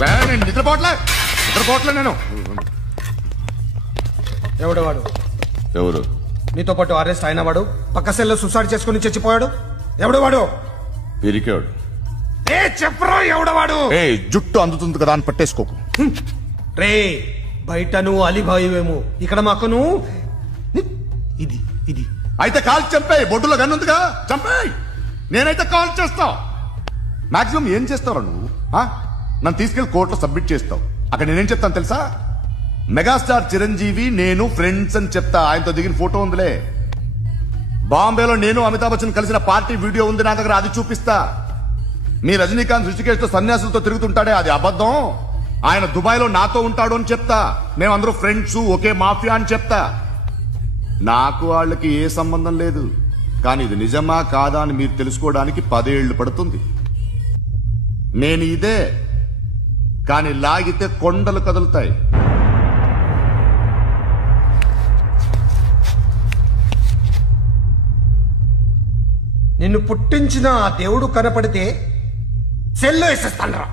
నేను నిద్రపోవట్లే నేను. ఎవడవాడు? ఎవరు? నీతో పాటు అరెస్ట్ అయిన వాడు, పక్క సెల్లో సూసైడ్ చేసుకుని చచ్చిపోయాడు. ఎవడవాడు? పిరికాడు. చెప్పరా ఎవడవాడు? జుట్టు అందుతుంది కదా అని పట్టేసుకోకు. రే బయట నువ్వు అలీబాయివేమో, ఇక్కడ మాకు నువ్వు ఇది ఇది. అయితే కాల్ చంపేయి, బొడ్డులో గన్నుందిగా చంపేయి. నేనైతే కాల్ చేస్తా. మాక్సిమం ఏం చేస్తావు నువ్వు? నన్ను తీసుకెళ్లి కోర్టులో సబ్మిట్ చేస్తావు. అక్కడ నేనేం చెప్తాను తెలుసా? మెగాస్టార్ చిరంజీవి నేను ఫ్రెండ్స్ అని చెప్తా. ఆయనతో దిగిన ఫోటో ఉందిలే. బాంబేలో నేను అమితాబ్ బచ్చన్ కలిసిన పార్టీ వీడియో ఉంది నా దగ్గర, అది చూపిస్తా. మీ రజనీకాంత్ ఋషికేష్ తో సన్యాసులతో తిరుగుతుంటాడే, అది అబద్ధం. ఆయన దుబాయ్ లో నాతో ఉంటాడు అని చెప్తా. మేమందరూ ఫ్రెండ్స్, ఒకే మాఫియా అని చెప్తా. నాకు వాళ్ళకి ఏ సంబంధం లేదు. కానీ ఇది నిజమా కాదా అని మీరు తెలుసుకోవడానికి 10 ఏళ్లు పడుతుంది. నేను ఇదే, కానీ లాగితే కొండలు కదులుతాయి. నిన్ను పుట్టించిన ఆ దేవుడు కనపడితే సెల్లో వేసేస్తాను రా.